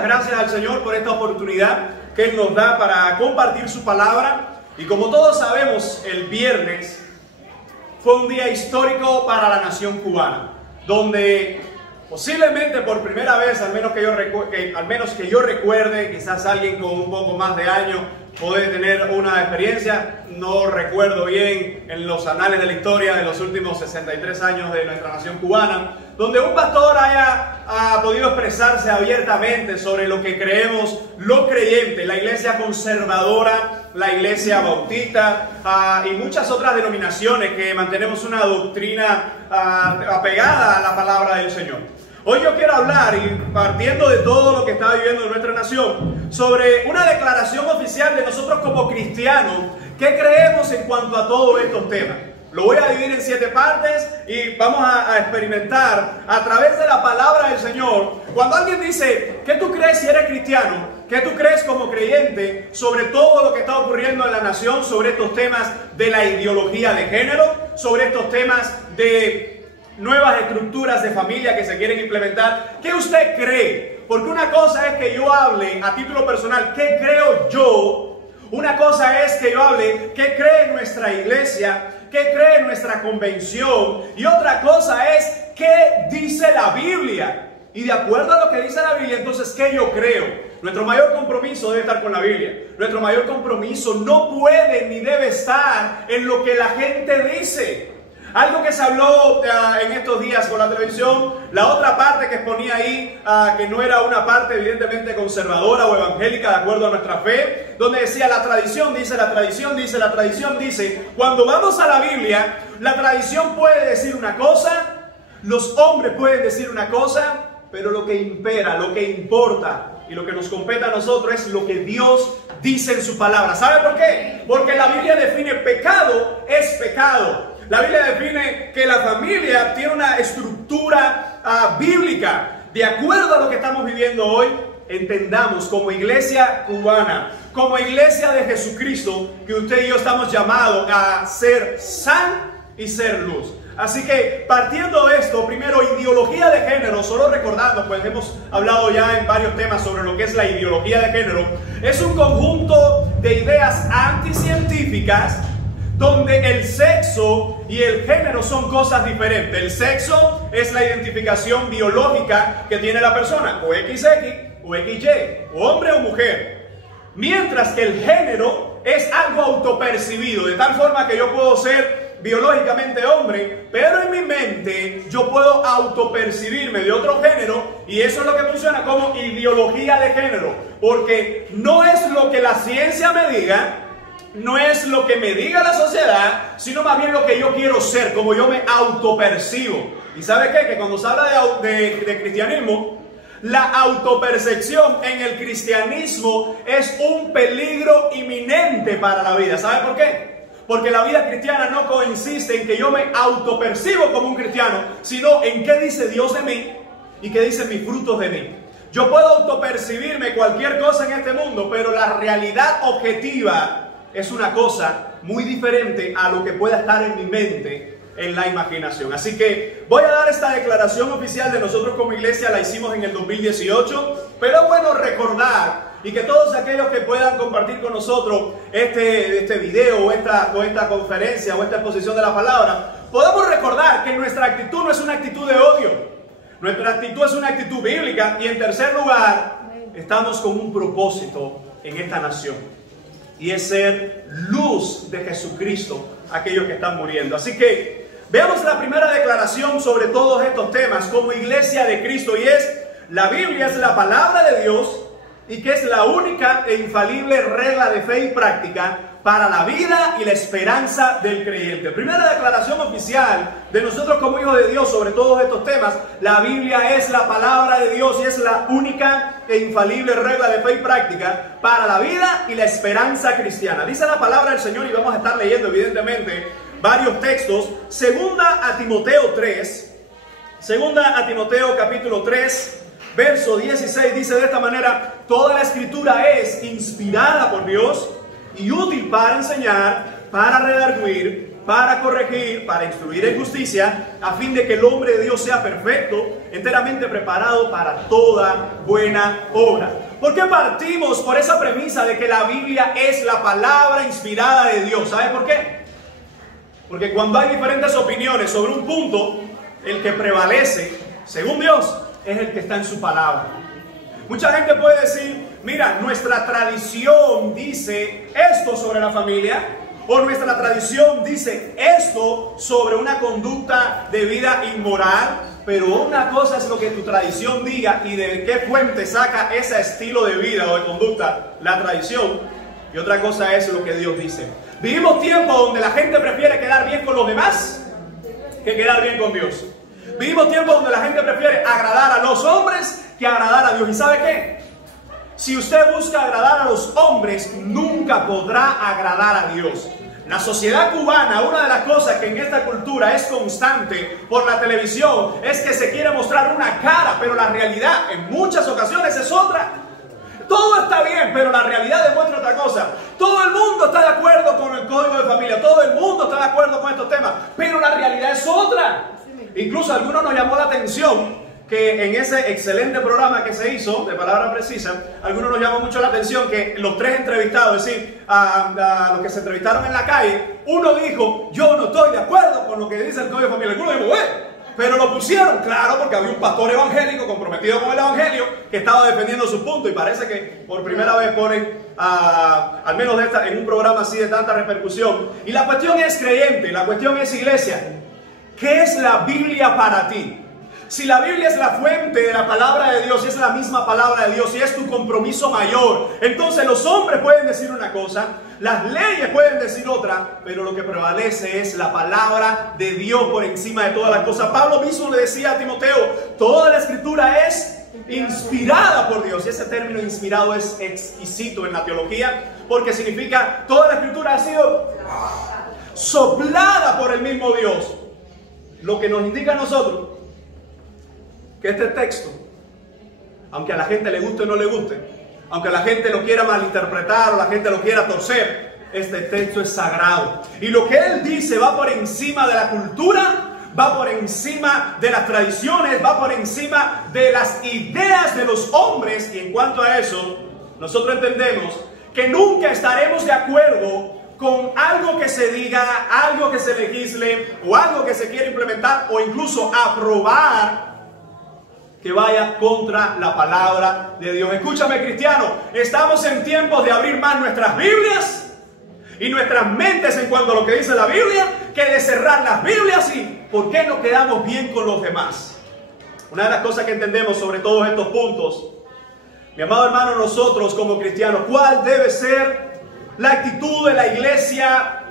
muchas gracias al Señor por esta oportunidad que Él nos da para compartir su palabra. Y como todos sabemos, el viernes fue un día histórico para la nación cubana, donde posiblemente por primera vez, al menos que yo recuerde, quizás alguien con un poco más de años puede tener una experiencia, no recuerdo bien en los anales de la historia de los últimos 63 años de nuestra nación cubana, donde un pastor haya podido expresarse abiertamente sobre lo que creemos los creyentes, la iglesia conservadora, la iglesia bautista y muchas otras denominaciones que mantenemos una doctrina apegada a la palabra del Señor. Hoy yo quiero hablar, y partiendo de todo lo que está viviendo nuestra nación, sobre una declaración oficial de nosotros como cristianos, ¿qué creemos en cuanto a todos estos temas? Lo voy a dividir en 7 partes y vamos a experimentar a través de la palabra del Señor. Cuando alguien dice, ¿qué tú crees si eres cristiano? ¿Qué tú crees como creyente sobre todo lo que está ocurriendo en la nación, sobre estos temas de la ideología de género, sobre estos temas de nuevas estructuras de familia que se quieren implementar? ¿Qué usted cree? Porque una cosa es que yo hable a título personal, ¿qué creo yo? Una cosa es que yo hable, ¿qué cree nuestra iglesia? ¿Qué cree nuestra convención? Y otra cosa es, ¿qué dice la Biblia? Y de acuerdo a lo que dice la Biblia, entonces, ¿qué yo creo? Nuestro mayor compromiso debe estar con la Biblia. Nuestro mayor compromiso no puede ni debe estar en lo que la gente dice. Algo que se habló en estos días por la televisión, la otra parte que exponía ahí, que no era una parte evidentemente conservadora o evangélica de acuerdo a nuestra fe, donde decía la tradición dice, la tradición dice, la tradición dice. Cuando vamos a la Biblia, la tradición puede decir una cosa, los hombres pueden decir una cosa, pero lo que impera, lo que importa y lo que nos compete a nosotros es lo que Dios dice en su palabra. ¿Sabe por qué? Porque la Biblia define pecado es pecado. La Biblia define que la familia tiene una estructura bíblica. De acuerdo a lo que estamos viviendo hoy, entendamos como iglesia cubana, como iglesia de Jesucristo, que usted y yo estamos llamados a ser sal y ser luz. Así que partiendo de esto, primero, ideología de género, solo recordando, pues hemos hablado ya en varios temas sobre lo que es la ideología de género, es un conjunto de ideas anticientíficas donde el sexo y el género son cosas diferentes. El sexo es la identificación biológica que tiene la persona, o XX o XY, o hombre o mujer. Mientras que el género es algo autopercibido, de tal forma que yo puedo ser biológicamente hombre, pero en mi mente yo puedo autopercibirme de otro género, y eso es lo que funciona como ideología de género, porque no es lo que la ciencia me diga, no es lo que me diga la sociedad, sino más bien lo que yo quiero ser, como yo me autopercibo. ¿Y sabe qué? Que cuando se habla de cristianismo, la autopercepción en el cristianismo es un peligro inminente para la vida. ¿Sabe por qué? Porque la vida cristiana no consiste en que yo me autopercibo como un cristiano, sino en qué dice Dios de mí y qué dicen mis frutos de mí. Yo puedo autopercibirme cualquier cosa en este mundo, pero la realidad objetiva es una cosa muy diferente a lo que pueda estar en mi mente, en la imaginación. Así que voy a dar esta declaración oficial de nosotros como iglesia, la hicimos en el 2018, pero bueno recordar, y que todos aquellos que puedan compartir con nosotros este video o esta conferencia o esta exposición de la palabra, podamos recordar que nuestra actitud no es una actitud de odio, nuestra actitud es una actitud bíblica, y en tercer lugar, estamos con un propósito en esta nación, y es ser luz de Jesucristo a aquellos que están muriendo. Así que veamos la primera declaración sobre todos estos temas como iglesia de Cristo, y es: la Biblia es la palabra de Dios y que es la única e infalible regla de fe y práctica para la vida y la esperanza del creyente. Primera declaración oficial de nosotros como hijos de Dios sobre todos estos temas: la Biblia es la palabra de Dios y es la única e infalible regla de fe y práctica para la vida y la esperanza cristiana. Dice la palabra del Señor, y vamos a estar leyendo evidentemente varios textos. Segunda a Timoteo 3, segunda a Timoteo capítulo 3, verso 16, dice de esta manera: toda la escritura es inspirada por Dios y útil para enseñar, para redarguir, para corregir, para instruir en justicia, a fin de que el hombre de Dios sea perfecto, enteramente preparado para toda buena obra. ¿Por qué partimos por esa premisa de que la Biblia es la palabra inspirada de Dios? ¿Sabe por qué? Porque cuando hay diferentes opiniones sobre un punto, el que prevalece, según Dios, es el que está en su palabra. Mucha gente puede decir, mira, nuestra tradición dice esto sobre la familia, o nuestra tradición dice esto sobre una conducta de vida inmoral, pero una cosa es lo que tu tradición diga y de qué fuente saca ese estilo de vida o de conducta la tradición, y otra cosa es lo que Dios dice. Vivimos tiempos donde la gente prefiere quedar bien con los demás que quedar bien con Dios. Vivimos tiempos donde la gente prefiere agradar a los hombres que agradar a Dios. ¿Y sabe qué? Si usted busca agradar a los hombres, nunca podrá agradar a Dios. La sociedad cubana, una de las cosas que en esta cultura es constante por la televisión, es que se quiere mostrar una cara, pero la realidad en muchas ocasiones es otra. Todo está bien, pero la realidad demuestra otra cosa. Todo el mundo está de acuerdo con el código de familia, todo el mundo está de acuerdo con estos temas, pero la realidad es otra. Incluso a algunos nos llamó la atención que en ese excelente programa que se hizo, de Palabra Precisa, a algunos nos llamó mucho la atención que los tres entrevistados, es decir, a los que se entrevistaron en la calle, uno dijo, yo no estoy de acuerdo con lo que dice el código de familia. Algunos dijo, pero lo pusieron, claro, porque había un pastor evangélico comprometido con el evangelio que estaba defendiendo su punto, y parece que por primera vez ponen, al menos en un programa así de tanta repercusión. Y la cuestión es creyente, la cuestión es iglesia. ¿Qué es la Biblia para ti? Si la Biblia es la fuente de la palabra de Dios y es la misma palabra de Dios y es tu compromiso mayor, entonces los hombres pueden decir una cosa, las leyes pueden decir otra, pero lo que prevalece es la palabra de Dios por encima de todas las cosas. Pablo mismo le decía a Timoteo, toda la escritura es inspirada por Dios, y ese término inspirado es exquisito en la teología, porque significa toda la escritura ha sido soplada por el mismo Dios, lo que nos indica a nosotros que este texto, aunque a la gente le guste o no le guste, aunque a la gente lo quiera malinterpretar o la gente lo quiera torcer, este texto es sagrado. Y lo que él dice va por encima de la cultura, va por encima de las tradiciones, va por encima de las ideas de los hombres. Y en cuanto a eso, nosotros entendemos que nunca estaremos de acuerdo con algo que se diga, algo que se legisle o algo que se quiera implementar o incluso aprobar que vaya contra la palabra de Dios. Escúchame, cristiano, estamos en tiempos de abrir más nuestras Biblias y nuestras mentes en cuanto a lo que dice la Biblia, que de cerrar las Biblias y ¿por qué no quedamos bien con los demás? Una de las cosas que entendemos sobre todos estos puntos, mi amado hermano, nosotros como cristianos, ¿cuál debe ser la actitud de la iglesia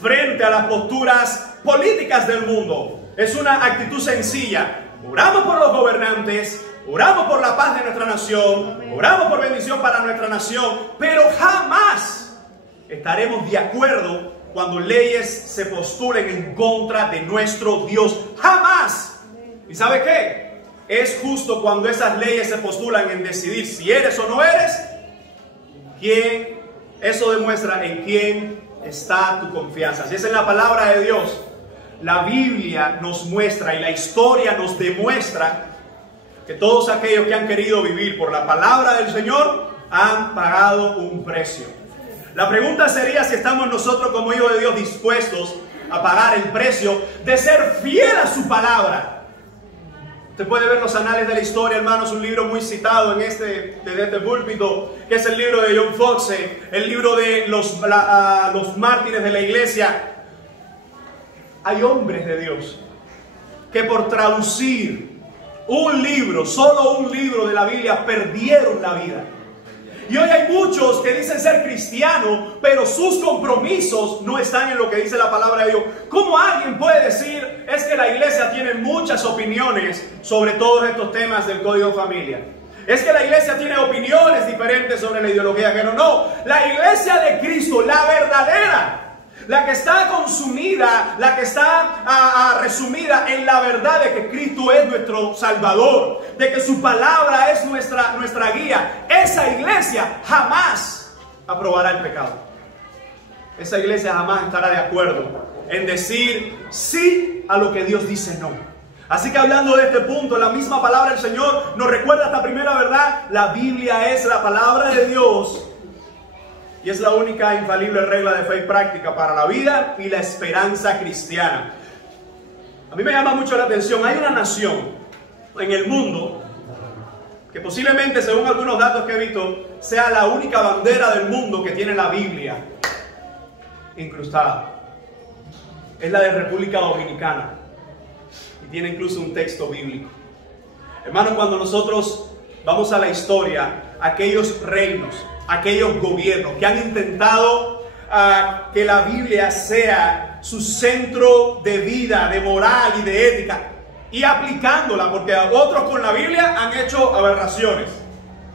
frente a las posturas políticas del mundo? Es una actitud sencilla. Oramos por los gobernantes, oramos por la paz de nuestra nación, oramos por bendición para nuestra nación, pero jamás estaremos de acuerdo cuando leyes se postulen en contra de nuestro Dios. ¡Jamás! ¿Y sabe qué? Es justo cuando esas leyes se postulan en decidir si eres o no eres, eso demuestra en quién está tu confianza. Si es en la palabra de Dios, la Biblia nos muestra y la historia nos demuestra que todos aquellos que han querido vivir por la palabra del Señor han pagado un precio. La pregunta sería si estamos nosotros como hijos de Dios dispuestos a pagar el precio de ser fiel a su palabra. Usted puede ver los anales de la historia, hermanos, un libro muy citado desde este púlpito, que es el libro de John Foxe, el libro de los mártires de la iglesia. Hay hombres de Dios que por traducir un libro, solo un libro de la Biblia, perdieron la vida. Y hoy hay muchos que dicen ser cristianos, pero sus compromisos no están en lo que dice la palabra de Dios. ¿Cómo alguien puede decir, es que la iglesia tiene muchas opiniones sobre todos estos temas del Código de Familia? Es que la iglesia tiene opiniones diferentes sobre la ideología de género. No, la iglesia de Cristo, la verdadera, la que está consumida, la que está resumida en la verdad de que Cristo es nuestro Salvador, de que su palabra es nuestra guía. Esa iglesia jamás aprobará el pecado. Esa iglesia jamás estará de acuerdo en decir sí a lo que Dios dice no. Así que hablando de este punto, la misma palabra del Señor nos recuerda esta primera verdad. La Biblia es la palabra de Dios y es la única infalible regla de fe y práctica para la vida y la esperanza cristiana. A mí me llama mucho la atención, hay una nación en el mundo que posiblemente, según algunos datos que he visto, sea la única bandera del mundo que tiene la Biblia incrustada. Es la de República Dominicana y tiene incluso un texto bíblico. Hermanos, cuando nosotros vamos a la historia, aquellos reinos, aquellos gobiernos que han intentado que la Biblia sea su centro de vida, de moral y de ética, y aplicándola, porque otros con la Biblia han hecho aberraciones,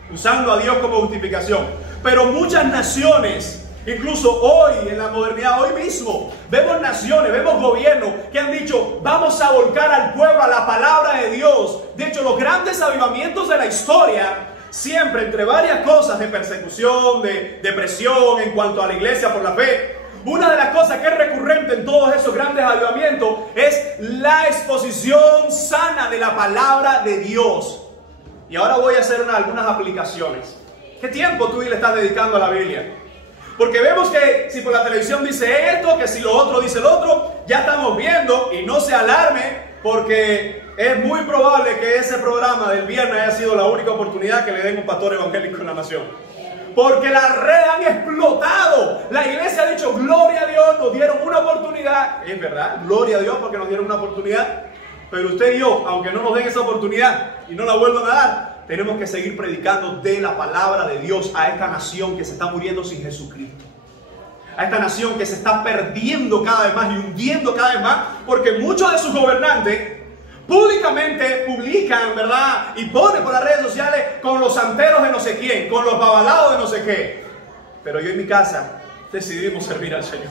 usando a Dios como justificación. Pero muchas naciones, incluso hoy en la modernidad, hoy mismo, vemos naciones, vemos gobiernos que han dicho, vamos a volcar al pueblo a la palabra de Dios. De hecho, los grandes avivamientos de la historia, siempre entre varias cosas de persecución, de depresión en cuanto a la iglesia por la fe, una de las cosas que es recurrente en todos esos grandes avivamientos es la exposición sana de la palabra de Dios. Y ahora voy a hacer algunas aplicaciones. ¿Qué tiempo tú le estás dedicando a la Biblia? Porque vemos que si por la televisión dice esto, que si lo otro dice lo otro, ya estamos viendo, y no se alarme, porque es muy probable que ese programa del viernes haya sido la única oportunidad que le den un pastor evangélico en la nación. Porque las redes han explotado. La iglesia ha dicho, gloria a Dios, nos dieron una oportunidad. Es verdad, gloria a Dios porque nos dieron una oportunidad. Pero usted y yo, aunque no nos den esa oportunidad y no la vuelvan a dar, tenemos que seguir predicando de la palabra de Dios a esta nación que se está muriendo sin Jesucristo. A esta nación que se está perdiendo cada vez más y hundiendo cada vez más, porque muchos de sus gobernantes públicamente publican, ¿verdad? Y ponen por las redes sociales con los santeros de no sé quién, con los babalados de no sé qué. Pero yo en mi casa decidimos servir al Señor.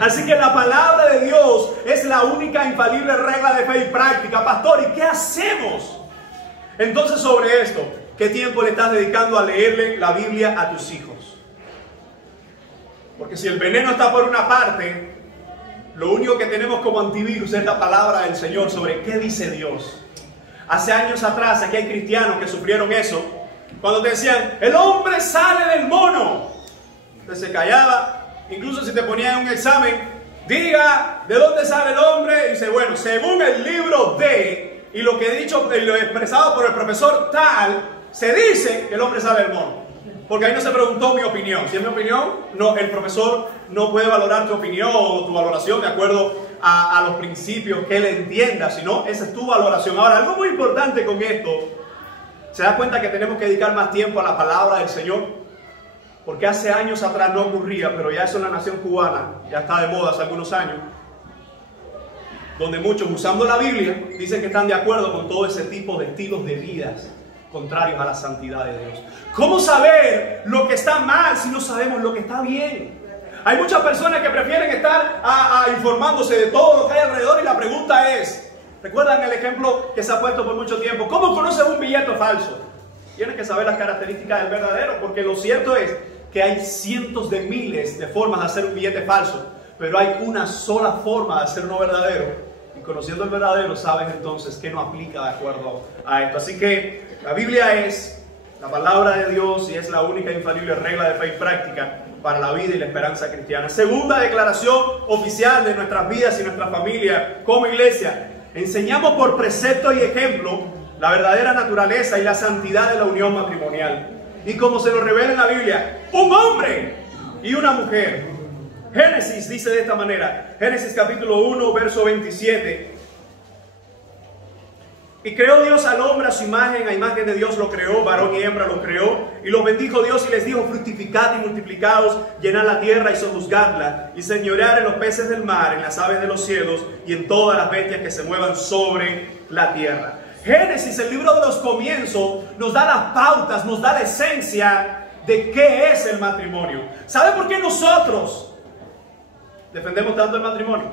Así que la palabra de Dios es la única infalible regla de fe y práctica. Pastor, ¿y qué hacemos? Entonces, sobre esto, ¿qué tiempo le estás dedicando a leerle la Biblia a tus hijos? Porque si el veneno está por una parte, lo único que tenemos como antivirus es la palabra del Señor sobre qué dice Dios. Hace años atrás, aquí hay cristianos que sufrieron eso. Cuando te decían, el hombre sale del mono. Usted se callaba. Incluso si te ponían un examen, diga de dónde sale el hombre. Y dice, bueno, según el libro de, y lo que he dicho, lo expresado por el profesor tal, se dice que el hombre sale del mono. Porque ahí no se preguntó mi opinión. Si es mi opinión, no, el profesor no puede valorar tu opinión o tu valoración de acuerdo a los principios que él entienda, sino esa es tu valoración. Ahora, algo muy importante con esto, ¿se da cuenta que tenemos que dedicar más tiempo a la palabra del Señor? Porque hace años atrás no ocurría, pero ya eso en la nación cubana, ya está de moda hace algunos años, donde muchos usando la Biblia dicen que están de acuerdo con todo ese tipo de estilos de vidas contrarios a la santidad de Dios. ¿Cómo saber lo que está mal si no sabemos lo que está bien? Hay muchas personas que prefieren estar informándose de todo lo que hay alrededor y la pregunta es, ¿recuerdan el ejemplo que se ha puesto por mucho tiempo? ¿Cómo conoces un billete falso? Tienes que saber las características del verdadero, porque lo cierto es que hay cientos de miles de formas de hacer un billete falso, pero hay una sola forma de hacer uno verdadero. Y conociendo el verdadero, sabes entonces que no aplica de acuerdo a esto. Así que la Biblia es la palabra de Dios y es la única infalible regla de fe y práctica para la vida y la esperanza cristiana. Segunda declaración oficial de nuestras vidas y nuestra familia como iglesia. Enseñamos por precepto y ejemplo la verdadera naturaleza y la santidad de la unión matrimonial. Y como se nos revela en la Biblia, un hombre y una mujer. Génesis dice de esta manera, Génesis capítulo 1, verso 27. Y creó Dios al hombre a su imagen, a imagen de Dios lo creó, varón y hembra lo creó. Y los bendijo Dios y les dijo, fructificad y multiplicaos, llenad la tierra y sojuzgadla, y señorear en los peces del mar, en las aves de los cielos, y en todas las bestias que se muevan sobre la tierra. Génesis, el libro de los comienzos, nos da las pautas, nos da la esencia de qué es el matrimonio. ¿Sabe por qué nosotros defendemos tanto el matrimonio?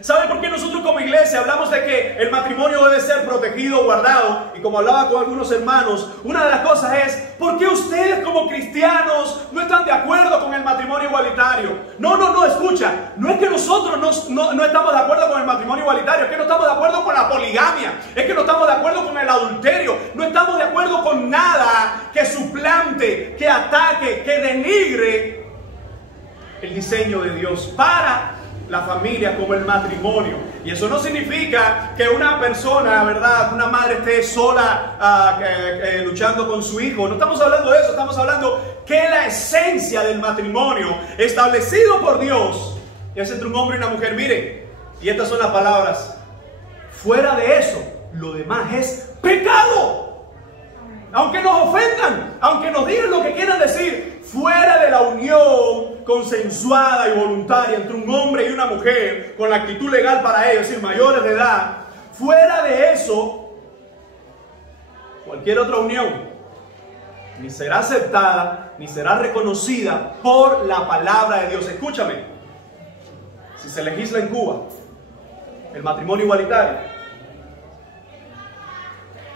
¿Sabe por qué nosotros como iglesia hablamos de que el matrimonio debe ser protegido, guardado? Y como hablaba con algunos hermanos, una de las cosas es, ¿por qué ustedes como cristianos no están de acuerdo con el matrimonio igualitario? No, escucha, no es que nosotros no estamos de acuerdo con el matrimonio igualitario, es que no estamos de acuerdo con la poligamia, es que no estamos de acuerdo con el adulterio, no estamos de acuerdo con nada que suplante, que ataque, que denigre el diseño de Dios para la familia como el matrimonio. Y eso no significa que una persona, ¿verdad?, una madre esté sola luchando con su hijo. No estamos hablando de eso, estamos hablando que la esencia del matrimonio establecido por Dios es entre un hombre y una mujer. Mire, y estas son las palabras: fuera de eso, lo demás es pecado. Aunque nos ofendan, aunque nos digan lo que quieran decir, fuera de la unión consensuada y voluntaria entre un hombre y una mujer, con la actitud legal para ellos, es decir, mayores de edad, fuera de eso, cualquier otra unión ni será aceptada, ni será reconocida por la palabra de Dios. Escúchame, si se legisla en Cuba el matrimonio igualitario,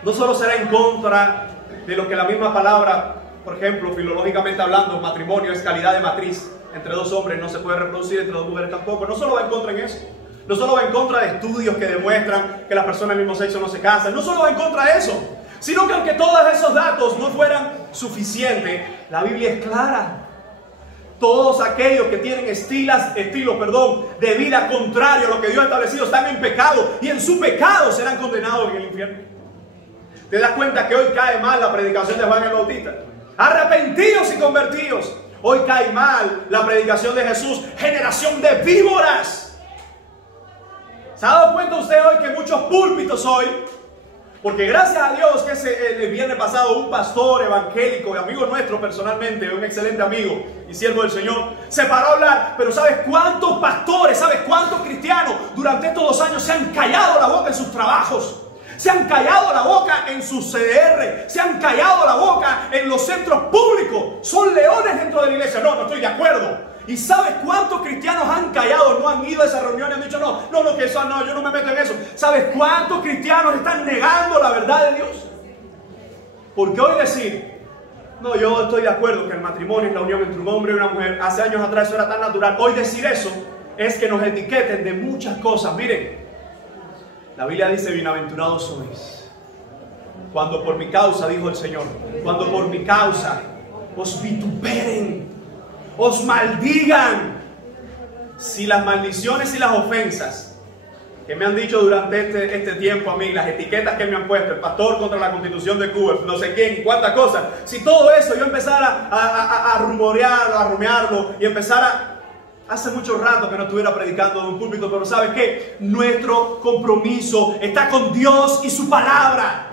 no solo será en contra de lo que la misma palabra, por ejemplo, filológicamente hablando, matrimonio es calidad de matriz. Entre dos hombres no se puede reproducir, entre dos mujeres tampoco. No solo va en contra en eso. No solo va en contra de estudios que demuestran que las personas del mismo sexo no se casan. No solo va en contra de eso. Sino que aunque todos esos datos no fueran suficientes, la Biblia es clara. Todos aquellos que tienen estilos de vida contrario a lo que Dios ha establecido están en pecado. Y en su pecado serán condenados en el infierno. ¿Te das cuenta que hoy cae mal la predicación de Juan el Bautista? Arrepentidos y convertidos. Hoy cae mal la predicación de Jesús. Generación de víboras. ¿Se ha dado cuenta usted hoy que muchos púlpitos hoy, porque gracias a Dios que el viernes pasado un pastor evangélico, amigo nuestro personalmente, un excelente amigo y siervo del Señor, se paró a hablar, pero ¿sabes cuántos pastores, sabes cuántos cristianos durante estos 2 años se han callado la boca en sus trabajos? Se han callado la boca en sus CDR, se han callado la boca en los centros públicos. Son leones dentro de la iglesia. No estoy de acuerdo. ¿Y sabes cuántos cristianos han callado, no han ido a esa reunión y han dicho que eso no, yo no me meto en eso? ¿Sabes cuántos cristianos están negando la verdad de Dios? Porque hoy decir, no, yo estoy de acuerdo que el matrimonio es la unión entre un hombre y una mujer, hace años atrás eso era tan natural. Hoy decir eso es que nos etiqueten de muchas cosas. Miren, la Biblia dice, bienaventurados sois cuando por mi causa, dijo el Señor, cuando por mi causa os vituperen, os maldigan. Si las maldiciones y las ofensas que me han dicho durante este tiempo a mí, las etiquetas que me han puesto, el pastor contra la Constitución de Cuba, no sé quién, cuántas cosas, si todo eso yo empezara a rumearlo y empezara... Hace mucho rato que no estuviera predicando en un púlpito, pero ¿sabes qué? Nuestro compromiso está con Dios y su palabra.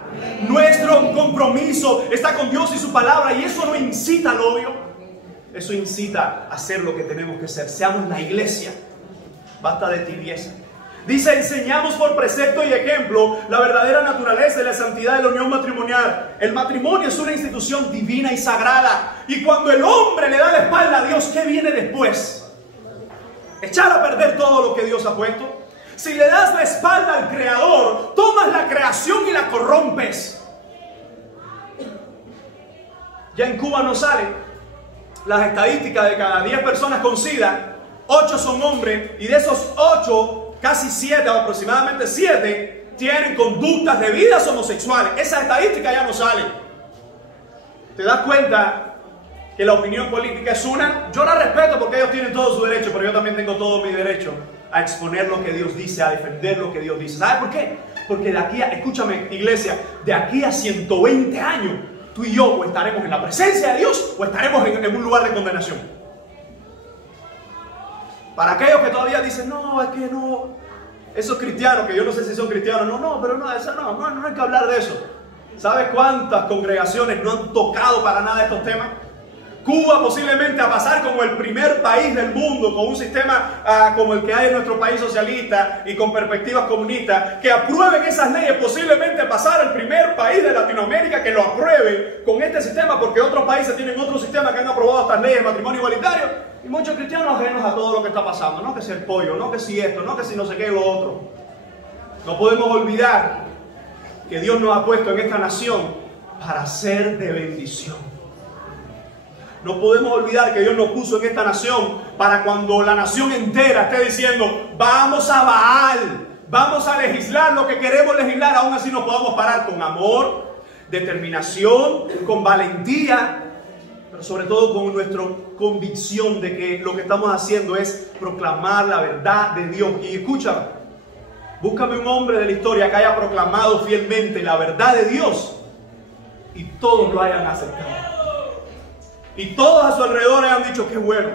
Nuestro compromiso está con Dios y su palabra, y eso no incita al odio. Eso incita a hacer lo que tenemos que ser. Seamos la iglesia. Basta de tibieza. Dice, enseñamos por precepto y ejemplo la verdadera naturaleza y la santidad de la unión matrimonial. El matrimonio es una institución divina y sagrada. Y cuando el hombre le da la espalda a Dios, ¿qué viene después? Echar a perder todo lo que Dios ha puesto. Si le das la espalda al Creador, tomas la creación y la corrompes. Ya en Cuba no salen las estadísticas de cada 10 personas con SIDA, 8 son hombres, y de esos 8, casi 7, aproximadamente 7, tienen conductas de vidas homosexuales. Esas estadísticas ya no salen. ¿Te das cuenta que la opinión política es una? Yo la respeto porque ellos tienen todo su derecho, pero yo también tengo todo mi derecho a exponer lo que Dios dice, a defender lo que Dios dice. ¿Sabes por qué? Porque de aquí a, escúchame iglesia, de aquí a 120 años, tú y yo o estaremos en la presencia de Dios o estaremos en un lugar de condenación. Para aquellos que todavía dicen, no, es que no, esos cristianos, que yo no sé si son cristianos, pero no hay que hablar de eso. ¿Sabes cuántas congregaciones no han tocado para nada estos temas? Cuba posiblemente a pasar como el primer país del mundo con un sistema como el que hay en nuestro país socialista y con perspectivas comunistas, que aprueben esas leyes, posiblemente pasar al primer país de Latinoamérica que lo apruebe con este sistema, porque otros países tienen otro sistema que han aprobado estas leyes de matrimonio igualitario. Y muchos cristianos ajenos a todo lo que está pasando, no que si el pollo, no que si esto, no que si no sé qué lo otro. No podemos olvidar que Dios nos ha puesto en esta nación para ser de bendición. No podemos olvidar que Dios nos puso en esta nación para cuando la nación entera esté diciendo, vamos a Baal, vamos a legislar lo que queremos legislar, aún así nos podamos parar con amor, determinación, con valentía, pero sobre todo con nuestra convicción de que lo que estamos haciendo es proclamar la verdad de Dios. Y escúchame, búscame un hombre de la historia que haya proclamado fielmente la verdad de Dios y todos lo hayan aceptado. Y todos a su alrededor han dicho que bueno.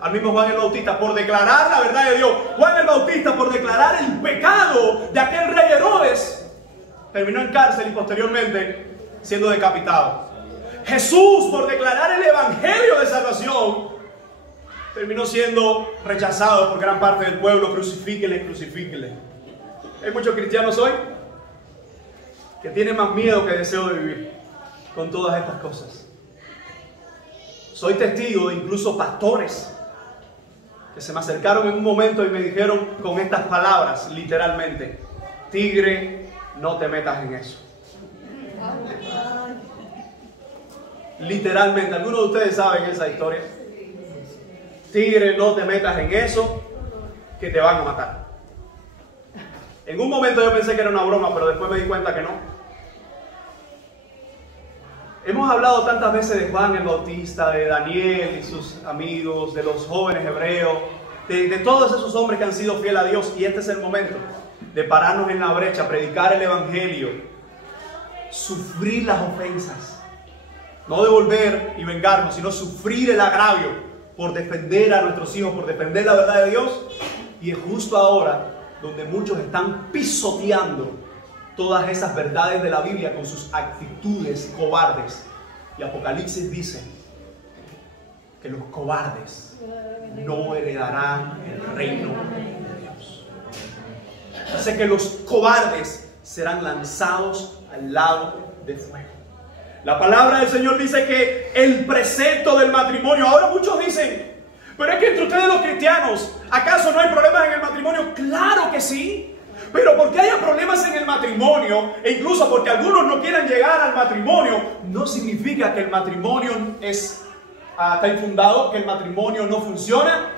Al mismo Juan el Bautista por declarar la verdad de Dios. Juan el Bautista por declarar el pecado de aquel rey Herodes terminó en cárcel y posteriormente siendo decapitado. Jesús por declarar el evangelio de salvación terminó siendo rechazado por gran parte del pueblo. Crucifíquele, crucifíquele. Hay muchos cristianos hoy que tienen más miedo que deseo de vivir con todas estas cosas. Soy testigo de incluso pastores que se me acercaron en un momento y me dijeron con estas palabras, literalmente: tigre, no te metas en eso. Literalmente, ¿algunos de ustedes saben esa historia? Tigre, no te metas en eso, que te van a matar. En un momento yo pensé que era una broma, pero después me di cuenta que no. Hemos hablado tantas veces de Juan el Bautista, de Daniel y sus amigos, de los jóvenes hebreos, de todos esos hombres que han sido fieles a Dios. Y este es el momento de pararnos en la brecha, predicar el evangelio, sufrir las ofensas, no devolver y vengarnos, sino sufrir el agravio por defender a nuestros hijos, por defender la verdad de Dios. Y es justo ahora donde muchos están pisoteando todas esas verdades de la Biblia con sus actitudes cobardes. Y Apocalipsis dice que los cobardes no heredarán el reino de Dios. Dice que los cobardes serán lanzados al lago de fuego. La palabra del Señor dice que el precepto del matrimonio, ahora muchos dicen, pero es que entre ustedes los cristianos, ¿acaso no hay problemas en el matrimonio? Claro que sí. Pero porque haya problemas en el matrimonio, e incluso porque algunos no quieran llegar al matrimonio, no significa que el matrimonio está infundado, que el matrimonio no funciona.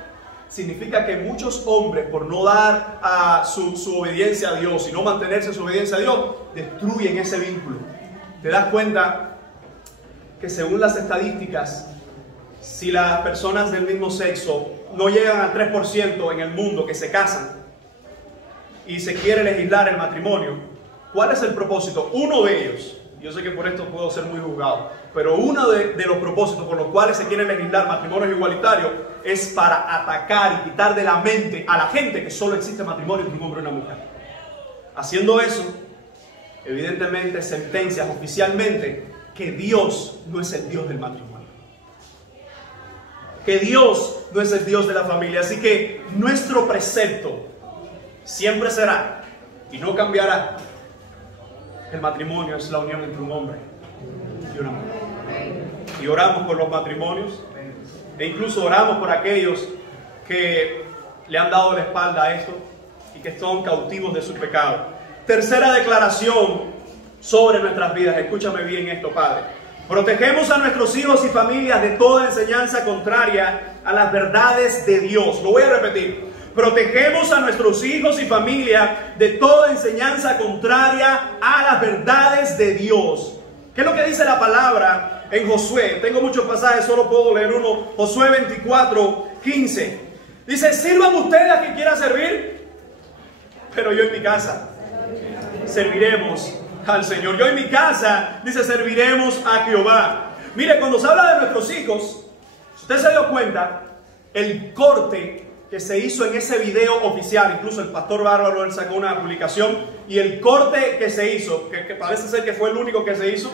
Significa que muchos hombres, por no dar su obediencia a Dios y no mantenerse en su obediencia a Dios, destruyen ese vínculo. ¿Te das cuenta que según las estadísticas, si las personas del mismo sexo no llegan al 3% en el mundo que se casan, y se quiere legislar el matrimonio, ¿cuál es el propósito? Uno de ellos, yo sé que por esto puedo ser muy juzgado, pero uno de los propósitos por los cuales se quiere legislar matrimonios igualitarios es para atacar y quitar de la mente a la gente que solo existe matrimonio entre un hombre y una mujer. Haciendo eso, evidentemente sentencias oficialmente que Dios no es el Dios del matrimonio, que Dios no es el Dios de la familia. Así que nuestro precepto siempre será, y no cambiará, el matrimonio es la unión entre un hombre y una mujer. Y oramos por los matrimonios, e incluso oramos por aquellos que le han dado la espalda a esto y que son cautivos de su pecado. Tercera declaración sobre nuestras vidas. Escúchame bien esto, Padre. Protegemos a nuestros hijos y familias de toda enseñanza contraria a las verdades de Dios. Lo voy a repetir. Protegemos a nuestros hijos y familia de toda enseñanza contraria a las verdades de Dios. ¿Qué es lo que dice la palabra en Josué? Tengo muchos pasajes, solo puedo leer uno. Josué 24:15. Dice: sirvan ustedes a quien quiera servir, pero yo en mi casa serviremos al Señor. Yo en mi casa, dice, serviremos a Jehová. Mire, cuando se habla de nuestros hijos, usted se dio cuenta, el corte que se hizo en ese video oficial, incluso el pastor Bárbaro, él sacó una publicación, y el corte que se hizo, que parece ser que fue el único que se hizo,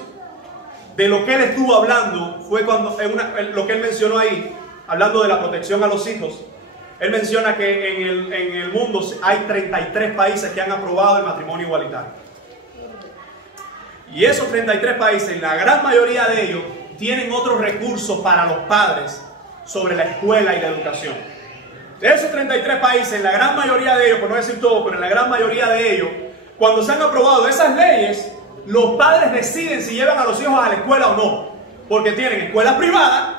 de lo que él estuvo hablando, fue cuando lo que él mencionó ahí, hablando de la protección a los hijos. Él menciona que en el mundo hay 33 países que han aprobado el matrimonio igualitario. Y esos 33 países, la gran mayoría de ellos, tienen otros recursos para los padres sobre la escuela y la educación. De esos 33 países, en la gran mayoría de ellos, por no decir todo, pero en la gran mayoría de ellos, cuando se han aprobado esas leyes, los padres deciden si llevan a los hijos a la escuela o no. Porque tienen escuelas privadas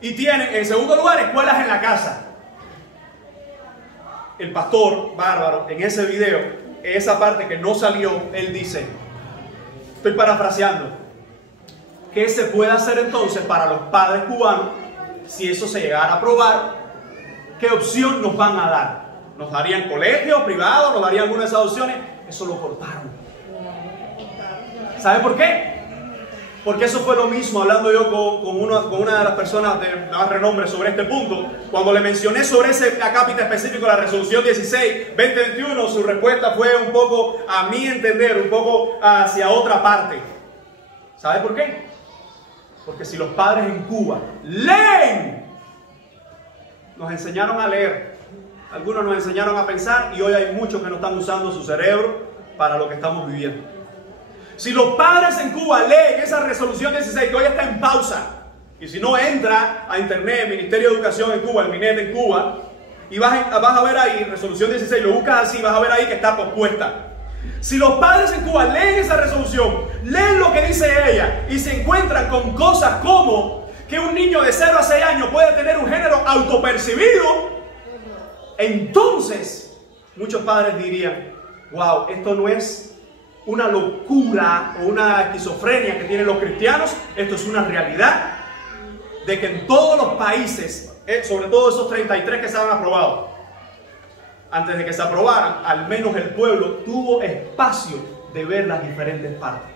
y tienen, en segundo lugar, escuelas en la casa. El pastor Bárbaro, en ese video, esa parte que no salió, él dice, estoy parafraseando, ¿qué se puede hacer entonces para los padres cubanos si eso se llegara a aprobar? ¿Qué opción nos van a dar? ¿Nos darían colegios privados? ¿Nos darían alguna de esas opciones? Eso lo cortaron. ¿Sabe por qué? Porque eso fue lo mismo, hablando yo con una de las personas de más renombre sobre este punto. Cuando le mencioné sobre ese acápite específico, la resolución 16-2021, su respuesta fue un poco, a mi entender, un poco hacia otra parte. ¿Sabe por qué? Porque si los padres en Cuba leen, nos enseñaron a leer, algunos nos enseñaron a pensar, y hoy hay muchos que no están usando su cerebro para lo que estamos viviendo. Si los padres en Cuba leen esa resolución 16, que hoy está en pausa, y si no, entra a internet, Ministerio de Educación en Cuba, el MINET en Cuba, y vas a ver ahí, resolución 16, lo buscas así, vas a ver ahí que está pospuesta. Si los padres en Cuba leen esa resolución, leen lo que dice ella, y se encuentran con cosas como que un niño de 0 a 6 años puede tener un género autopercibido, entonces muchos padres dirían, wow, esto no es una locura o una esquizofrenia que tienen los cristianos, esto es una realidad de que en todos los países, sobre todo esos 33 que se han aprobado, antes de que se aprobaran, al menos el pueblo tuvo espacio de ver las diferentes partes.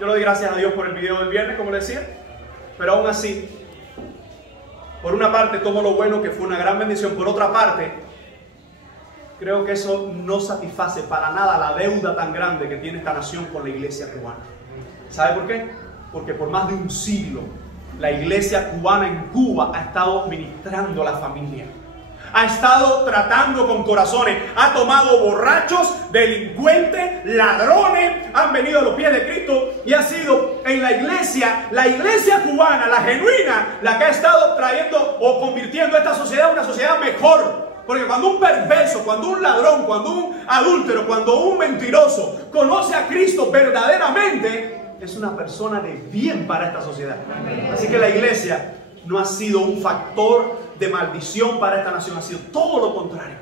Yo le doy gracias a Dios por el video del viernes, como le decía, pero aún así, por una parte tomo lo bueno, que fue una gran bendición, por otra parte, creo que eso no satisface para nada la deuda tan grande que tiene esta nación con la iglesia cubana. ¿Sabe por qué? Porque por más de un siglo la iglesia cubana en Cuba ha estado ministrando a la familia. Ha estado tratando con corazones, ha tomado borrachos, delincuentes, ladrones, han venido a los pies de Cristo y ha sido en la iglesia cubana, la genuina, la que ha estado trayendo o convirtiendo esta sociedad en una sociedad mejor. Porque cuando un perverso, cuando un ladrón, cuando un adúltero, cuando un mentiroso conoce a Cristo verdaderamente, es una persona de bien para esta sociedad. Así que la iglesia no ha sido un factor de maldición para esta nación, ha sido todo lo contrario.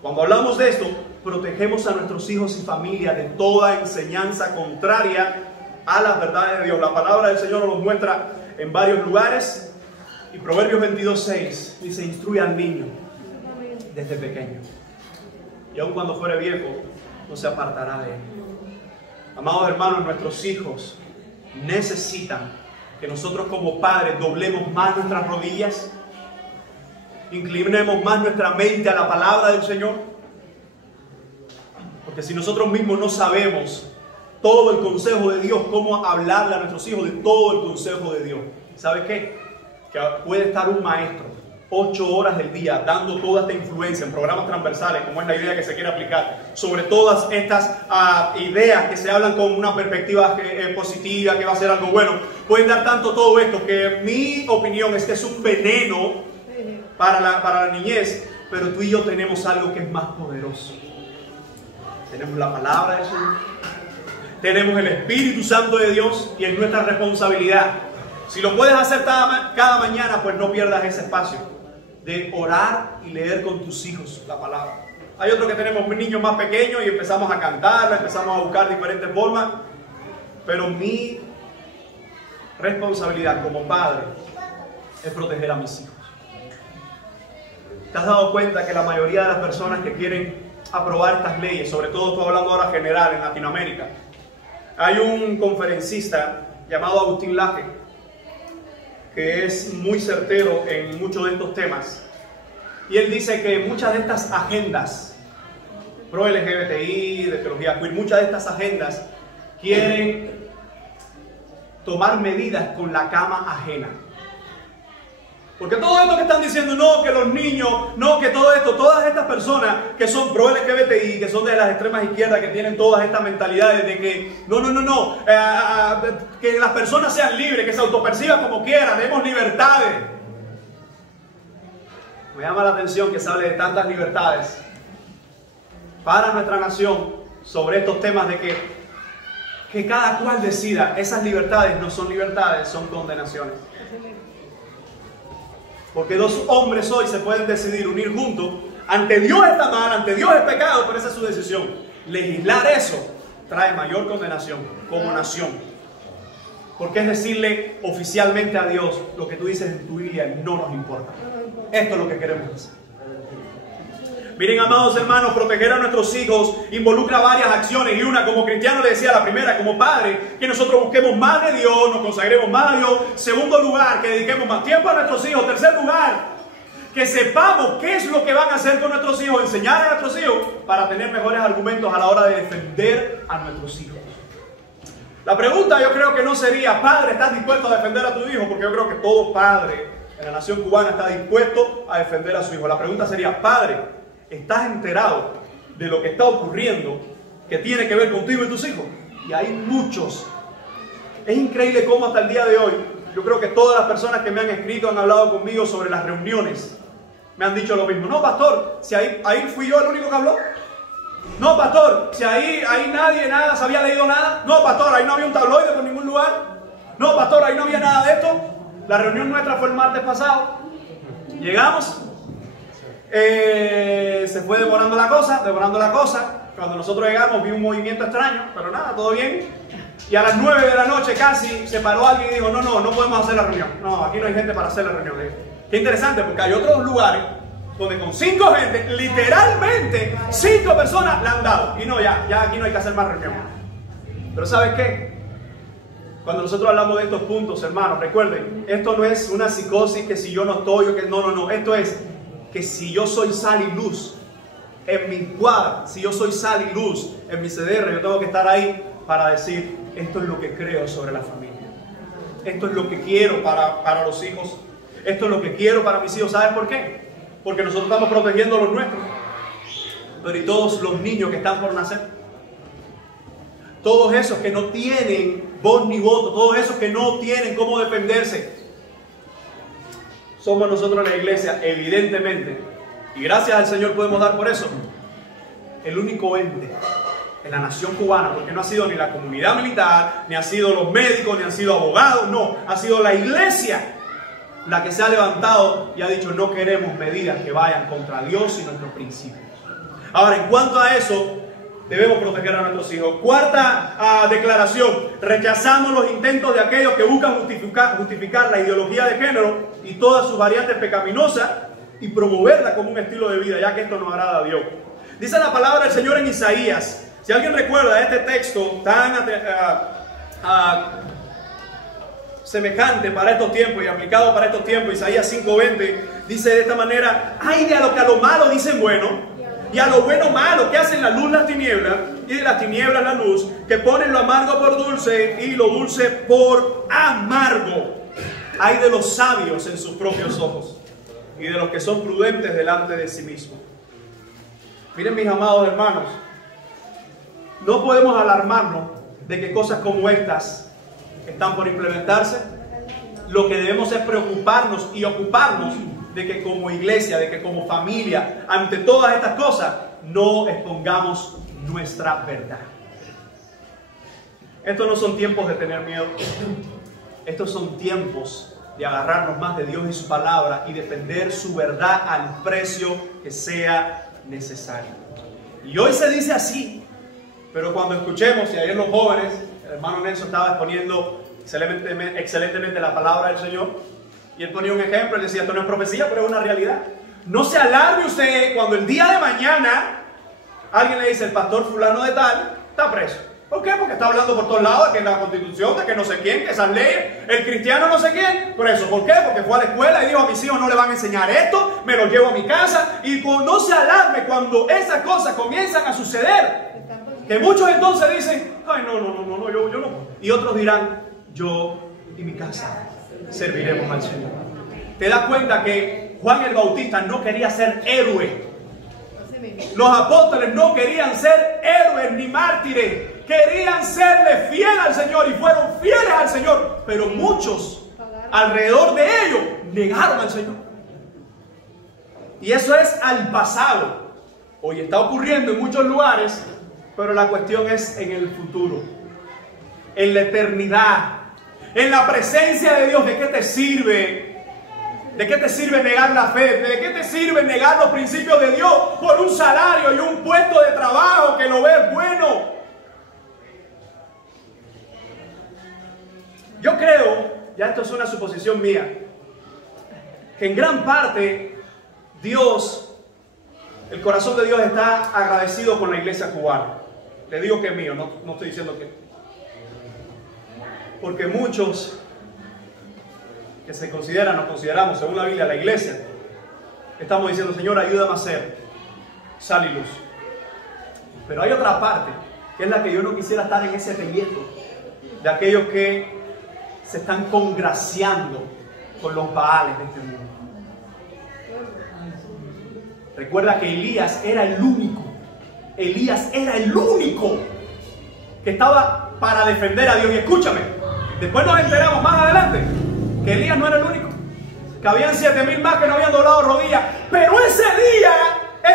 Cuando hablamos de esto, protegemos a nuestros hijos y familia de toda enseñanza contraria a las verdades de Dios. La palabra del Señor nos muestra en varios lugares, y Proverbios 22:6 dice, instruye al niño desde pequeño, y aun cuando fuere viejo no se apartará de él. Amados hermanos, nuestros hijos necesitan que nosotros como padres doblemos más nuestras rodillas, inclinemos más nuestra mente a la palabra del Señor, porque si nosotros mismos no sabemos todo el consejo de Dios, cómo hablarle a nuestros hijos de todo el consejo de Dios, ¿sabe qué? Que puede estar un maestro 8 horas del día dando toda esta influencia en programas transversales, como es la idea que se quiere aplicar, sobre todas estas ideas que se hablan con una perspectiva positiva, que va a ser algo bueno. Pueden dar tanto todo esto que mi opinión es que es un veneno para la niñez, pero tú y yo tenemos algo que es más poderoso. Tenemos la palabra del Señor, tenemos el Espíritu Santo de Dios, y es nuestra responsabilidad. Si lo puedes hacer cada mañana, pues no pierdas ese espacio de orar y leer con tus hijos la palabra. Hay otros que tenemos niños más pequeños y empezamos a cantarla, empezamos a buscar diferentes formas, pero mi responsabilidad como padre es proteger a mis hijos. ¿Te has dado cuenta que la mayoría de las personas que quieren aprobar estas leyes, sobre todo estoy hablando ahora general en Latinoamérica, hay un conferencista llamado Agustín Laje, que es muy certero en muchos de estos temas, y él dice que muchas de estas agendas pro LGBTI, de teología queer, muchas de estas agendas quieren tomar medidas con la cama ajena. Porque todo esto que están diciendo, no, que los niños, no, que todo esto, todas estas personas que son pro LGBTI, que son de las extremas izquierdas, que tienen todas estas mentalidades de que que las personas sean libres, que se autoperciban como quieran, demos libertades. Me llama la atención que se hable de tantas libertades para nuestra nación sobre estos temas de que cada cual decida. Esas libertades no son libertades, son condenaciones. Porque dos hombres hoy se pueden decidir unir juntos. Ante Dios está mal, ante Dios es pecado, pero esa es su decisión. Legislar eso trae mayor condenación como nación. Porque es decirle oficialmente a Dios: lo que tú dices en tu Biblia no nos importa. Esto es lo que queremos hacer. Miren, amados hermanos, proteger a nuestros hijos involucra varias acciones, y una, como cristiano, le decía, la primera, como padre, que nosotros busquemos más de Dios, nos consagremos más a Dios. Segundo lugar, que dediquemos más tiempo a nuestros hijos. Tercer lugar, que sepamos qué es lo que van a hacer con nuestros hijos, enseñar a nuestros hijos para tener mejores argumentos a la hora de defender a nuestros hijos. La pregunta, yo creo que no sería: padre, ¿estás dispuesto a defender a tu hijo? Porque yo creo que todo padre en la nación cubana está dispuesto a defender a su hijo. La pregunta sería: padre, ¿estás enterado de lo que está ocurriendo que tiene que ver contigo y tus hijos? Y hay muchos. Es increíble cómo hasta el día de hoy, yo creo que todas las personas que me han escrito, han hablado conmigo sobre las reuniones, me han dicho lo mismo. No, pastor, si ahí fui yo el único que habló. No, pastor, si ahí nadie nada se había leído nada. No, pastor, ahí no había un tabloide por ningún lugar. No, pastor, ahí no había nada de esto. La reunión nuestra fue el martes pasado. Llegamos, se fue devorando la cosa. Cuando nosotros llegamos vi un movimiento extraño, pero nada, todo bien. Y a las 9 de la noche casi se paró alguien y dijo: no podemos hacer la reunión. No, aquí no hay gente para hacer la reunión. Qué interesante, porque hay otros lugares donde con 5 gente, literalmente 5 personas la han dado. Y no, ya aquí no hay que hacer más reunión. Pero ¿sabes qué? Cuando nosotros hablamos de estos puntos, hermanos, recuerden, esto no es una psicosis que si yo no estoy o que no. Esto es que si yo soy sal y luz en mi cuadra, si yo soy sal y luz en mi CDR, yo tengo que estar ahí para decir: esto es lo que creo sobre la familia. Esto es lo que quiero para los hijos. Esto es lo que quiero para mis hijos. ¿Sabes por qué? Porque nosotros estamos protegiendo a los nuestros. Pero ¿y todos los niños que están por nacer? Todos esos que no tienen voz ni voto, todos esos que no tienen cómo defenderse. Somos nosotros la iglesia, evidentemente, y gracias al Señor podemos dar por eso, el único ente en la nación cubana, porque no ha sido ni la comunidad militar, ni ha sido los médicos, ni han sido abogados, no, ha sido la iglesia la que se ha levantado y ha dicho: no queremos medidas que vayan contra Dios y nuestros principios. Ahora, en cuanto a eso, debemos proteger a nuestros hijos. Cuarta declaración: rechazamos los intentos de aquellos que buscan justificar la ideología de género y todas sus variantes pecaminosas y promoverla como un estilo de vida, ya que esto no agrada a Dios. Dice la palabra del Señor en Isaías. Si alguien recuerda este texto tan semejante para estos tiempos y aplicado para estos tiempos, Isaías 5:20, dice de esta manera: ay de a lo que a lo malo dicen bueno, y a lo bueno malo, que hacen la luz las tinieblas, y de las tinieblas la luz, que ponen lo amargo por dulce y lo dulce por amargo. Ay de los sabios en sus propios ojos, y de los que son prudentes delante de sí mismos. Miren, mis amados hermanos, no podemos alarmarnos de que cosas como estas están por implementarse. Lo que debemos es preocuparnos y ocuparnos de que como iglesia, de que como familia, ante todas estas cosas, no expongamos nuestra verdad. Estos no son tiempos de tener miedo. Estos son tiempos de agarrarnos más de Dios y su palabra y defender su verdad al precio que sea necesario. Y hoy se dice así, pero cuando escuchemos, y ayer los jóvenes, el hermano Nelson estaba exponiendo excelentemente la palabra del Señor, y él ponía un ejemplo, él decía: esto no es profecía, pero es una realidad. No se alarme usted cuando el día de mañana alguien le dice: el pastor fulano de tal está preso. ¿Por qué? Porque está hablando por todos lados de que la Constitución, de que no sé quién, que esas leyes, el cristiano no sé quién, preso. ¿Por qué? Porque fue a la escuela y dijo: a mis hijos no le van a enseñar esto, me lo llevo a mi casa. Y no se alarme cuando esas cosas comienzan a suceder, que muchos entonces dicen: ay, no, yo no. Y otros dirán: yo y mi casa serviremos al Señor. Te das cuenta que Juan el Bautista no quería ser héroe. Los apóstoles no querían ser héroes ni mártires. Querían serle fieles al Señor y fueron fieles al Señor. Pero muchos alrededor de ellos negaron al Señor. Y eso es al pasado. Hoy está ocurriendo en muchos lugares, pero la cuestión es en el futuro, en la eternidad, en la presencia de Dios. ¿De qué te sirve? ¿De qué te sirve negar la fe? ¿De qué te sirve negar los principios de Dios por un salario y un puesto de trabajo que lo ves bueno? Yo creo, ya esto es una suposición mía, que en gran parte Dios, el corazón de Dios está agradecido con la iglesia cubana. Le digo que es mío, no estoy diciendo que... Porque muchos que se consideran, nos consideramos, según la Biblia, la iglesia, estamos diciendo, Señor, ayúdame a hacer sal y luz. Pero hay otra parte, que es la que yo no quisiera estar en ese pellejo de aquellos que se están congraciando con los baales de este mundo. Recuerda que Elías era el único que estaba para defender a Dios. Y escúchame, después nos enteramos más adelante que Elías no era el único, que habían 7,000 más que no habían doblado rodillas, pero ese día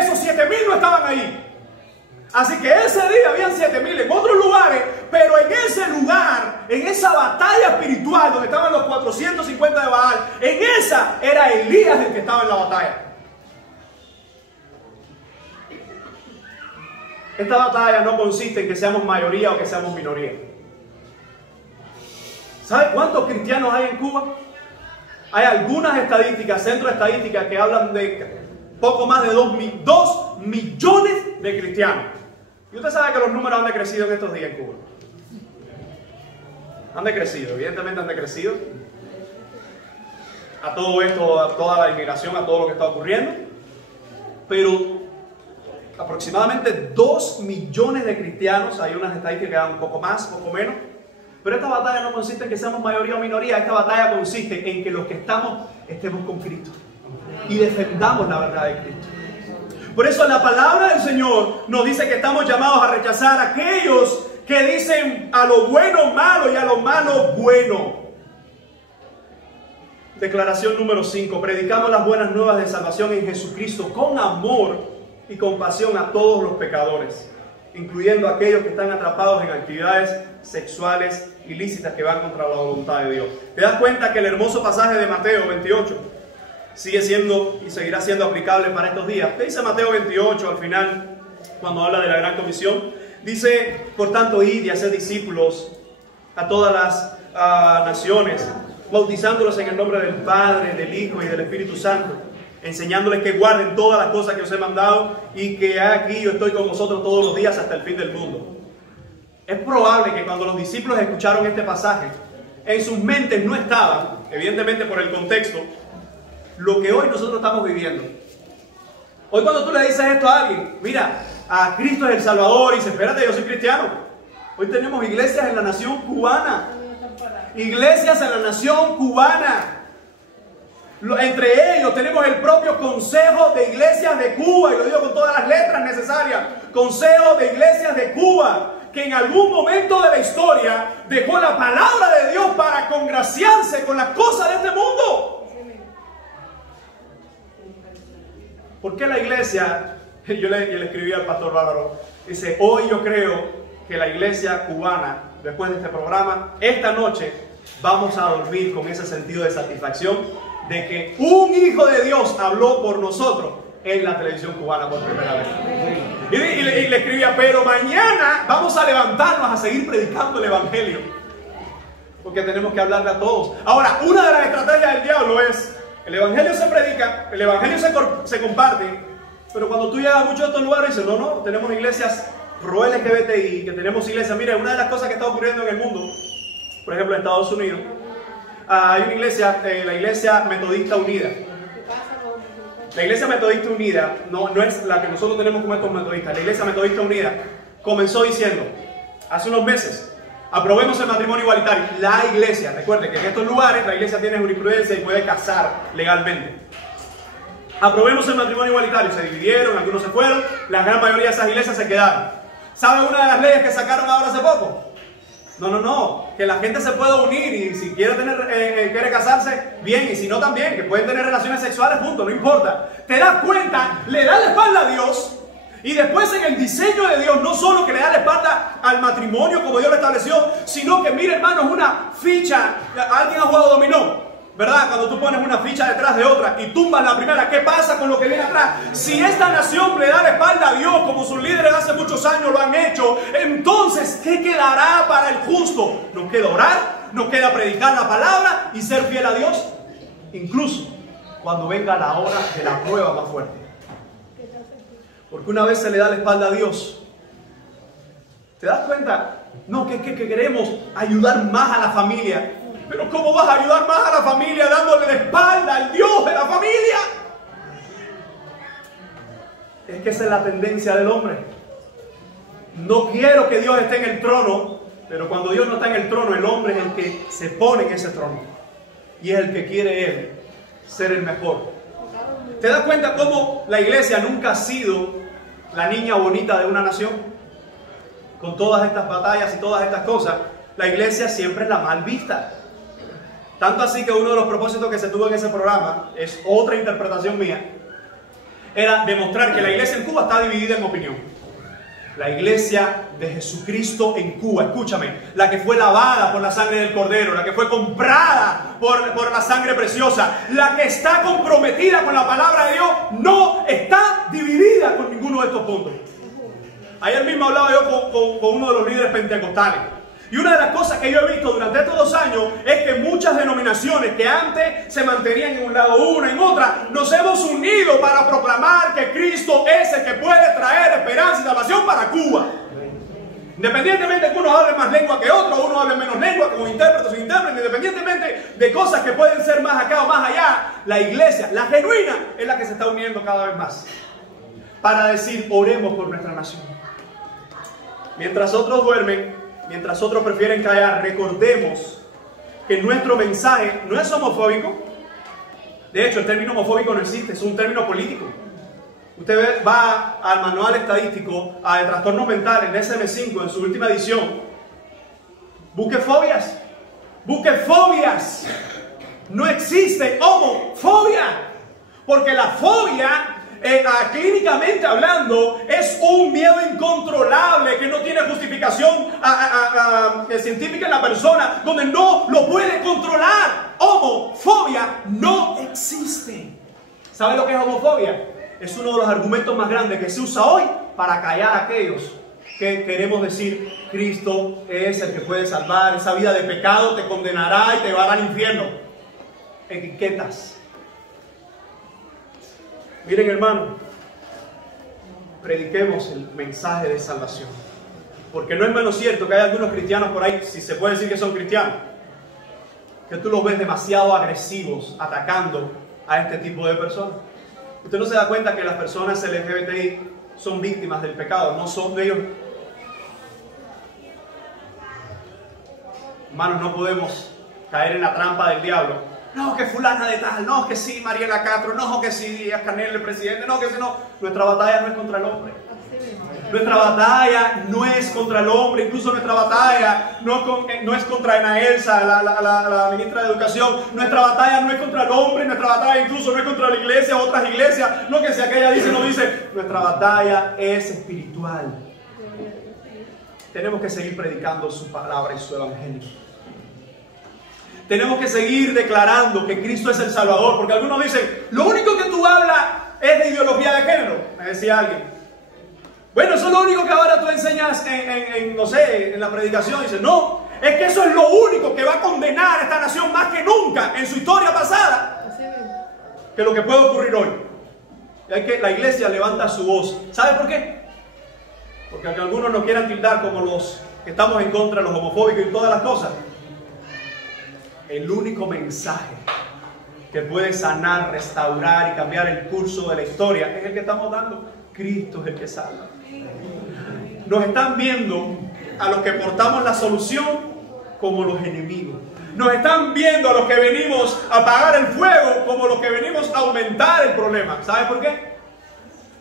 esos 7,000 no estaban ahí. Así que ese día habían 7,000 en otros lugares, pero en ese lugar, en esa batalla espiritual donde estaban los 450 de Baal, en esa era Elías el que estaba en la batalla. Esta batalla no consiste en que seamos mayoría o que seamos minoría. ¿Sabe cuántos cristianos hay en Cuba? Hay algunas estadísticas, centros estadísticas, que hablan de poco más de 2 millones de cristianos. Y usted sabe que los números han decrecido en estos días en Cuba. Han decrecido, evidentemente han decrecido. A todo esto, a toda la inmigración, a todo lo que está ocurriendo. Pero aproximadamente 2 millones de cristianos, hay unas estadísticas que dan un poco más, poco menos. Pero esta batalla no consiste en que seamos mayoría o minoría. Esta batalla consiste en que los que estemos con Cristo y defendamos la verdad de Cristo. Por eso la palabra del Señor nos dice que estamos llamados a rechazar a aquellos que dicen a lo bueno malo y a lo malo bueno. Declaración número 5. Predicamos las buenas nuevas de salvación en Jesucristo con amor y compasión a todos los pecadores, incluyendo a aquellos que están atrapados en actividades sexuales ilícitas que van contra la voluntad de Dios. ¿Te das cuenta que el hermoso pasaje de Mateo 28 sigue siendo y seguirá siendo aplicable para estos días? ¿Qué dice Mateo 28 al final, cuando habla de la gran comisión? Dice, por tanto, id y haced discípulos a todas las naciones, bautizándolos en el nombre del Padre, del Hijo y del Espíritu Santo, enseñándoles que guarden todas las cosas que os he mandado, y que aquí yo estoy con vosotros todos los días hasta el fin del mundo. Es probable que cuando los discípulos escucharon este pasaje, en sus mentes no estaba, evidentemente por el contexto, lo que hoy nosotros estamos viviendo. Hoy cuando tú le dices esto a alguien, mira, a Cristo es el Salvador, y dice, espérate, yo soy cristiano. Hoy tenemos iglesias en la nación cubana. Iglesias en la nación cubana. Entre ellos tenemos el propio Consejo de Iglesias de Cuba, y lo digo con todas las letras necesarias, Consejo de Iglesias de Cuba, que en algún momento de la historia dejó la palabra de Dios para congraciarse con las cosas de este mundo. ¿Por qué la iglesia? Yo le escribí al pastor Bárbaro, dice, hoy yo creo que la iglesia cubana, después de este programa, esta noche vamos a dormir con ese sentido de satisfacción de que un hijo de Dios habló por nosotros en la televisión cubana por primera vez. Y le escribía, pero mañana vamos a levantarnos a seguir predicando el evangelio, porque tenemos que hablarle a todos. Ahora, una de las estrategias del diablo es, el evangelio se predica, el evangelio se comparte, pero cuando tú llegas a muchos de estos lugares dices, no, tenemos iglesias pro LGBTI, que tenemos iglesias. Mira, una de las cosas que está ocurriendo en el mundo, por ejemplo en Estados Unidos, hay una iglesia, la Iglesia Metodista Unida. La Iglesia Metodista Unida no es la que nosotros tenemos como estos metodistas. La Iglesia Metodista Unida comenzó diciendo, hace unos meses, aprobemos el matrimonio igualitario. La iglesia, recuerde que en estos lugares la iglesia tiene jurisprudencia y puede casar legalmente. Aprobemos el matrimonio igualitario. Se dividieron, algunos se fueron, la gran mayoría de esas iglesias se quedaron. ¿Sabe una de las leyes que sacaron ahora hace poco? No, que la gente se pueda unir y si quiere quiere casarse, bien, y si no también, que pueden tener relaciones sexuales juntos, no importa. Te das cuenta, le da la espalda a Dios y después en el diseño de Dios, no solo que le da la espalda al matrimonio como Dios lo estableció, sino que mira hermanos, una ficha, alguien ha jugado dominó, ¿verdad? Cuando tú pones una ficha detrás de otra y tumbas la primera, ¿qué pasa con lo que viene atrás? Si esta nación le da la espalda a Dios, como sus líderes hace muchos años lo han hecho, entonces, ¿qué quedará para el justo? Nos queda orar, nos queda predicar la palabra y ser fiel a Dios, incluso cuando venga la hora de la prueba más fuerte. Porque una vez se le da la espalda a Dios, ¿te das cuenta? No, que queremos ayudar más a la familia. Pero ¿cómo vas a ayudar más a la familia dándole la espalda al Dios de la familia? Es que esa es la tendencia del hombre. No quiero que Dios esté en el trono, pero cuando Dios no está en el trono, el hombre es el que se pone en ese trono. Y es el que quiere él ser el mejor. ¿Te das cuenta cómo la iglesia nunca ha sido la niña bonita de una nación? Con todas estas batallas y todas estas cosas, la iglesia siempre es la mal vista. Tanto así que uno de los propósitos que se tuvo en ese programa, es otra interpretación mía, era demostrar que la iglesia en Cuba está dividida en opinión. La iglesia de Jesucristo en Cuba, escúchame, la que fue lavada por la sangre del Cordero, la que fue comprada por la sangre preciosa, la que está comprometida con la palabra de Dios, no está dividida con ninguno de estos puntos. Ayer mismo hablaba yo con uno de los líderes pentecostales. Y una de las cosas que yo he visto durante estos 2 años es que muchas denominaciones que antes se mantenían en un lado, una en otra, nos hemos unido para proclamar que Cristo es el que puede traer esperanza y salvación para Cuba. Independientemente de que uno hable más lengua que otro, uno hable menos lengua, como intérpretes o intérpretes, independientemente de cosas que pueden ser más acá o más allá, la iglesia, la genuina, es la que se está uniendo cada vez más. Para decir, oremos por nuestra nación. Mientras otros duermen, mientras otros prefieren callar, recordemos que nuestro mensaje no es homofóbico. De hecho, el término homofóbico no existe, es un término político. Usted va al manual estadístico de trastornos mentales, el DSM-5, en su última edición. Busque fobias. Busque fobias. No existe homofobia. Porque la fobia, clínicamente hablando, es un miedo incontrolable que no tiene justificación científica en la persona, donde no lo puede controlar. Homofobia no existe. ¿Sabe lo que es homofobia? Es uno de los argumentos más grandes que se usa hoy para callar a aquellos que queremos decir Cristo es el que puede salvar. Esa vida de pecado te condenará y te va al infierno. Etiquetas. Miren, hermano, prediquemos el mensaje de salvación. Porque no es menos cierto que hay algunos cristianos por ahí, si se puede decir que son cristianos, que tú los ves demasiado agresivos atacando a este tipo de personas. Usted no se da cuenta que las personas LGBTI son víctimas del pecado, no son de ellos. Hermanos, no podemos caer en la trampa del diablo. No, que fulana de tal, no, que sí, Mariela Castro, no, que sí, Díaz Canel, el presidente, no, que sí, no. Nuestra batalla no es contra el hombre. Nuestra batalla no es contra el hombre, incluso nuestra batalla no es contra Ana Elsa, la ministra de Educación. Nuestra batalla no es contra el hombre, nuestra batalla incluso no es contra la iglesia o otras iglesias. No que si aquella dice, no dice. Nuestra batalla es espiritual. Tenemos que seguir predicando su palabra y su evangelio. Tenemos que seguir declarando que Cristo es el Salvador, porque algunos dicen, lo único que tú hablas es de ideología de género, me decía alguien. Bueno, eso es lo único que ahora tú enseñas no sé, en la predicación. Dice, no, es que eso es lo único que va a condenar a esta nación más que nunca en su historia pasada, que lo que puede ocurrir hoy. Y hay que la iglesia levanta su voz. ¿Sabe por qué? Porque aunque algunos nos quieran tildar como los que estamos en contra de los homofóbicos y todas las cosas, el único mensaje que puede sanar, restaurar y cambiar el curso de la historia es el que estamos dando. Cristo es el que salva. Nos están viendo a los que portamos la solución como los enemigos. Nos están viendo a los que venimos a apagar el fuego como los que venimos a aumentar el problema. ¿Sabe por qué?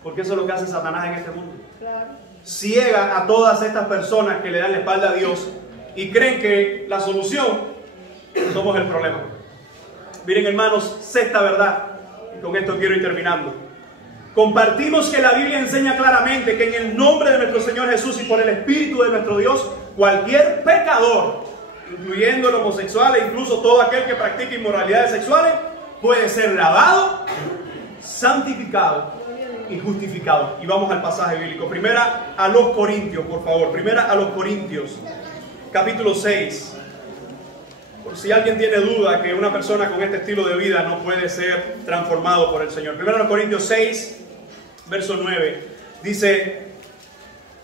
Porque eso es lo que hace Satanás en este mundo. Ciega a todas estas personas que le dan la espalda a Dios y creen que la solución somos el problema. Miren, hermanos, sexta verdad, y con esto quiero ir terminando. Compartimos que la Biblia enseña claramente que en el nombre de nuestro Señor Jesús y por el Espíritu de nuestro Dios, cualquier pecador, incluyendo el homosexual e incluso todo aquel que practique inmoralidades sexuales, puede ser lavado, santificado y justificado. Y vamos al pasaje bíblico. Primera a los Corintios, por favor. Primera a los Corintios, capítulo 6. Por si alguien tiene duda que una persona con este estilo de vida no puede ser transformado por el Señor. Primera a los Corintios 6, verso 9. Dice: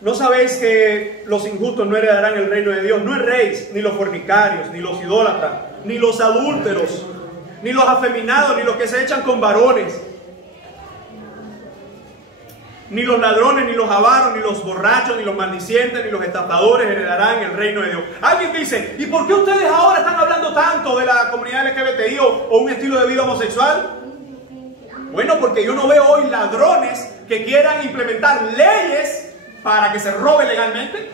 ¿no sabéis que los injustos no heredarán el reino de Dios? No erréis, ni los fornicarios, ni los idólatras, ni los adúlteros, ni los afeminados, ni los que se echan con varones, ni los ladrones, ni los avaros, ni los borrachos, ni los maldicientes, ni los estafadores heredarán el reino de Dios. Alguien dice: ¿y por qué ustedes ahora están hablando tanto de la comunidad LGBTI o un estilo de vida homosexual? Bueno, porque yo no veo hoy ladrones que quieran implementar leyes para que se robe legalmente.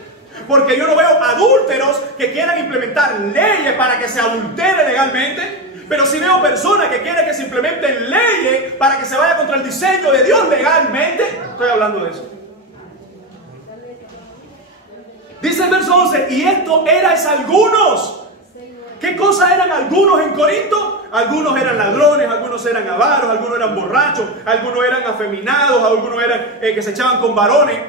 Porque yo no veo adúlteros que quieran implementar leyes para que se adultere legalmente. Pero sí veo personas que quieren que se implementen leyes para que se vaya contra el diseño de Dios legalmente. Estoy hablando de eso. Dice el verso 11: y esto erais algunos. ¿Qué cosas eran algunos en Corinto? Algunos eran ladrones, algunos eran avaros, algunos eran borrachos, algunos eran afeminados, algunos eran que se echaban con varones.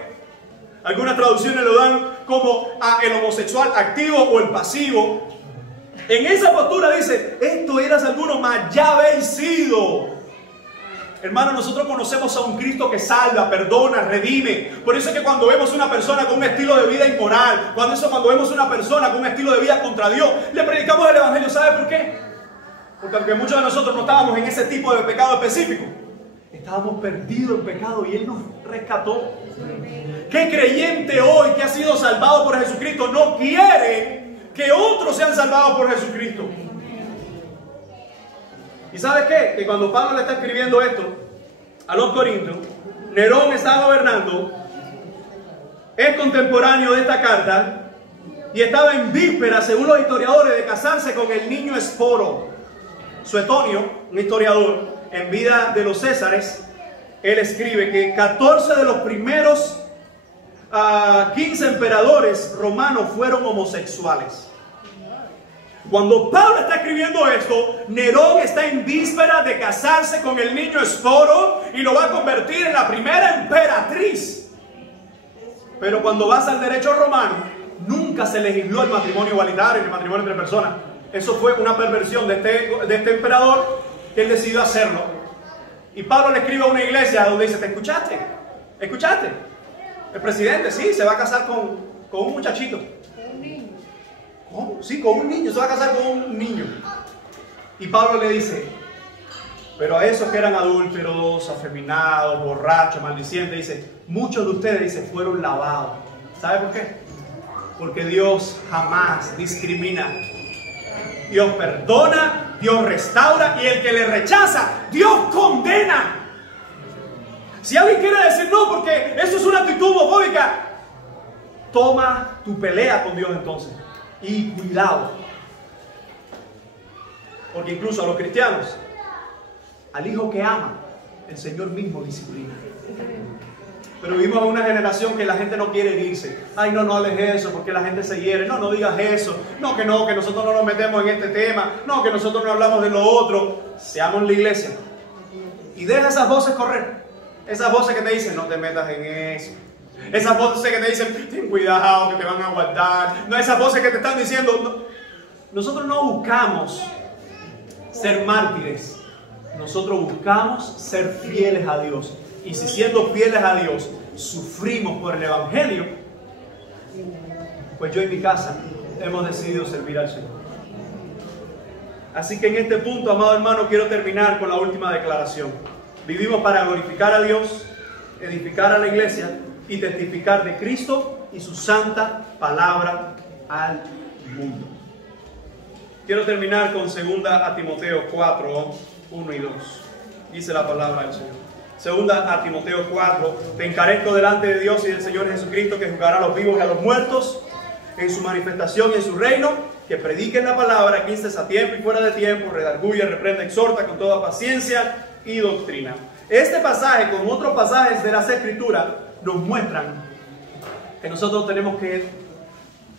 Algunas traducciones lo dan como el homosexual activo o el pasivo. En esa postura dice: esto eras algunos, mas ya habéis sido. Hermano, nosotros conocemos a un Cristo que salva, perdona, redime. Por eso es que cuando vemos una persona con un estilo de vida inmoral, cuando vemos una persona con un estilo de vida contra Dios, le predicamos el Evangelio. ¿Sabe por qué? Porque aunque muchos de nosotros no estábamos en ese tipo de pecado específico, estábamos perdidos en pecado y Él nos rescató. ¿Qué creyente hoy que ha sido salvado por Jesucristo no quiere que otros sean salvados por Jesucristo? ¿Y sabe qué? Que cuando Pablo le está escribiendo esto a los Corintios, Nerón está gobernando, es contemporáneo de esta carta y estaba en víspera, según los historiadores, de casarse con el niño Esporo. Suetonio, un historiador en vida de los Césares, él escribe que 14 de los primeros 15 emperadores romanos fueron homosexuales. Cuando Pablo está escribiendo esto, Nerón está en víspera de casarse con el niño Esporo y lo va a convertir en la primera emperatriz. Pero cuando vas al derecho romano, nunca se legisló el matrimonio igualitario, el matrimonio entre personas. Eso fue una perversión de este emperador, que él decidió hacerlo. Y Pablo le escribe a una iglesia donde dice: ¿te escuchaste? ¿Escuchaste? El presidente, sí, se va a casar con un muchachito. ¿Cómo? Sí, con un niño, se va a casar con un niño. Y Pablo le dice: pero a esos que eran adúlteros, afeminados, borrachos, maldicientes, dice: muchos de ustedes, dice, fueron lavados. ¿Sabe por qué? Porque Dios jamás discrimina. Dios perdona, Dios restaura, y el que le rechaza, Dios condena. Si alguien quiere decir no, porque eso es una actitud homofóbica, toma tu pelea con Dios entonces. Y cuidado, porque incluso a los cristianos, al hijo que ama, el Señor mismo disciplina. Pero vivimos en una generación que la gente no quiere irse. Ay, no hables eso porque la gente se hiere. No digas eso. No, que nosotros no nos metemos en este tema. No, que nosotros no hablamos de lo otro. Seamos la iglesia. Y deja esas voces correr. Esas voces que te dicen: no te metas en eso. Esas voces que te dicen: ten cuidado, que te van a guardar. No, esas voces que te están diciendo. No. Nosotros no buscamos ser mártires. Nosotros buscamos ser fieles a Dios. Y si siendo fieles a Dios sufrimos por el Evangelio, pues yo y mi casa hemos decidido servir al Señor. Así que en este punto, amado hermano, quiero terminar con la última declaración. Vivimos para glorificar a Dios, edificar a la iglesia y testificar de Cristo y su santa palabra al mundo. Quiero terminar con 2 Timoteo 4, 1 y 2. Dice la palabra del Señor. 2 Timoteo 4. Te encarezco delante de Dios y del Señor Jesucristo, que juzgará a los vivos y a los muertos en su manifestación y en su reino, que prediquen la palabra, que instes a tiempo y fuera de tiempo, redarguye, reprenda, exhorta con toda paciencia y doctrina. Este pasaje, con otros pasajes de las Escrituras, nos muestran que nosotros tenemos que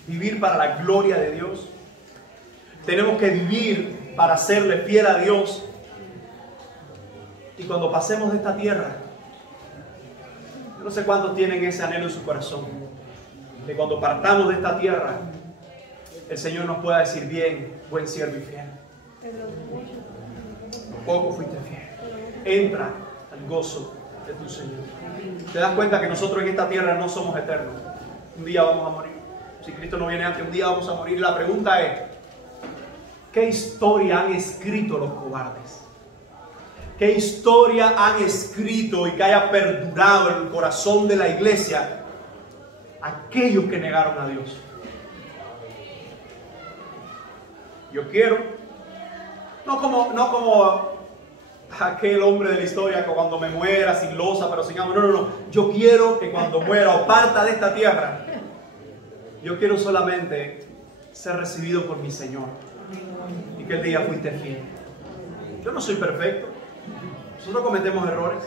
vivir para la gloria de Dios. Tenemos que vivir para serle fiel a Dios. Y cuando pasemos de esta tierra, yo no sé cuántos tienen ese anhelo en su corazón, de cuando partamos de esta tierra, el Señor nos pueda decir: bien, buen siervo y fiel. Poco fuiste fiel. Entra al gozo de tu Señor. Te das cuenta que nosotros en esta tierra no somos eternos. Un día vamos a morir. Si Cristo no viene antes, un día vamos a morir. La pregunta es: ¿qué historia han escrito los cobardes? ¿Qué historia han escrito y que haya perdurado en el corazón de la iglesia aquellos que negaron a Dios? Yo quiero, no como aquel hombre de la historia que cuando me muera sin losa pero sin amor, no. Yo quiero que cuando muera o parta de esta tierra, yo quiero solamente ser recibido por mi Señor y que Él diga: fuiste fiel. Yo no soy perfecto, nosotros cometemos errores,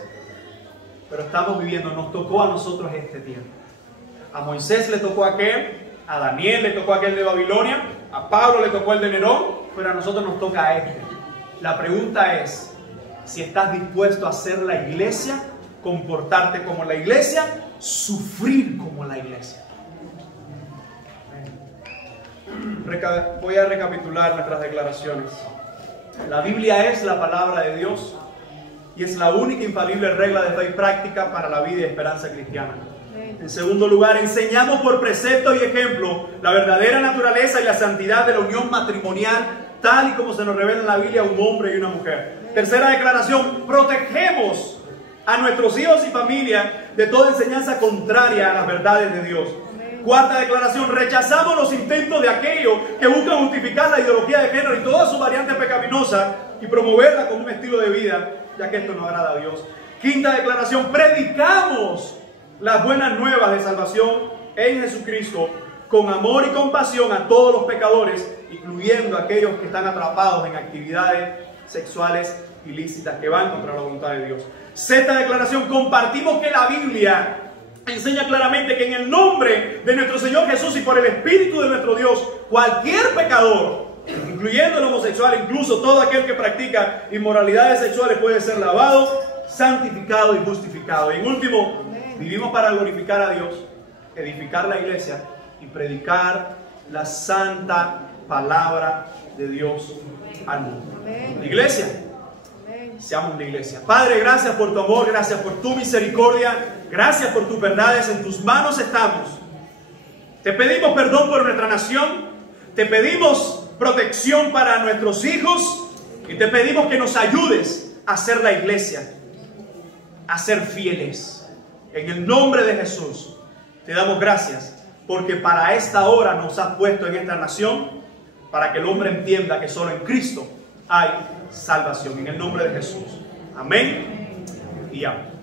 pero estamos viviendo, nos tocó a nosotros este tiempo. A Moisés le tocó aquel, a Daniel le tocó aquel de Babilonia, a Pablo le tocó el de Nerón, pero a nosotros nos toca a este. La pregunta es si estás dispuesto a ser la iglesia, comportarte como la iglesia, sufrir como la iglesia. Voy a recapitular nuestras declaraciones. La Biblia es la palabra de Dios y es la única infalible regla de fe y práctica para la vida y esperanza cristiana. En segundo lugar, enseñamos por precepto y ejemplo la verdadera naturaleza y la santidad de la unión matrimonial, tal y como se nos revela en la Biblia un hombre y una mujer. Tercera declaración, protegemos a nuestros hijos y familia de toda enseñanza contraria a las verdades de Dios. Cuarta declaración, rechazamos los intentos de aquellos que buscan justificar la ideología de género y todas sus variantes pecaminosas y promoverla como un estilo de vida, ya que esto no agrada a Dios. Quinta declaración, predicamos las buenas nuevas de salvación en Jesucristo con amor y compasión a todos los pecadores, incluyendo a aquellos que están atrapados en actividades sexuales ilícitas que van contra la voluntad de Dios. Sexta declaración, compartimos que la Biblia enseña claramente que en el nombre de nuestro Señor Jesús y por el Espíritu de nuestro Dios, cualquier pecador, incluyendo el homosexual, incluso todo aquel que practica inmoralidades sexuales, puede ser lavado, santificado y justificado. Y en último, vivimos para glorificar a Dios, edificar la iglesia y predicar la santa palabra de Dios al mundo. Iglesia, seamos una iglesia. Padre, gracias por tu amor, gracias por tu misericordia, gracias por tus verdades. En tus manos estamos. Te pedimos perdón por nuestra nación, te pedimos protección para nuestros hijos y te pedimos que nos ayudes a ser la iglesia, a ser fieles. En el nombre de Jesús te damos gracias porque para esta hora nos has puesto en esta nación para que el hombre entienda que solo en Cristo hay salvación. En el nombre de Jesús. Amén y amén.